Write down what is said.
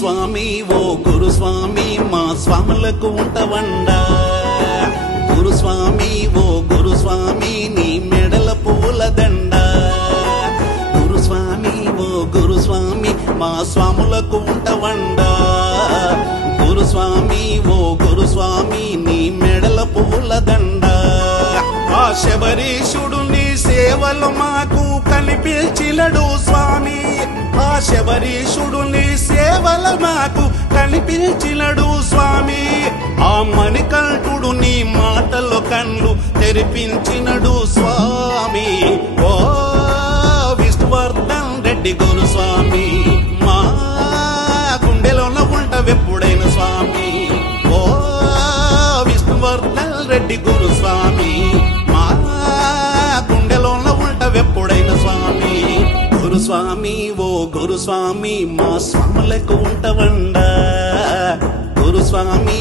గురుస్వామి ఓ గురుస్వామి మా స్వాములకు ఉంటవండా గురుస్వామి ఓ గురుస్వామి నీ మెడల పూలదండ గురుస్వామి ఓ గురుస్వామి మా స్వాములకు ఉంటవండా గురుస్వామి ఓ గురుస్వామి నీ మెడల పూలదండ ఆ శబరీషుడు నీ సేవలు మాకు కనిపించినడు స్వామి ఆ శబరీషుడు నీ సేవలు మాకు కనిపించినడు స్వామి ఆ మణికంఠుడు నీ మాటల్లో కళ్ళు తెరిపించినడు స్వామి ఓ విష్ణువర్ధన్ రెడ్డి గురుస్వామి మా గుండెలోన ఉంటవెప్పుడైన స్వామి ఓ విష్ణువర్ధన్ రెడ్డి గురుస్వామి మా గుండెలోన ఉంటవెప్పుడైన స్వామి గురుస్వామి ఓ గురుస్వామి మా స్వాములకు ఉంటవండా గురుస్వామి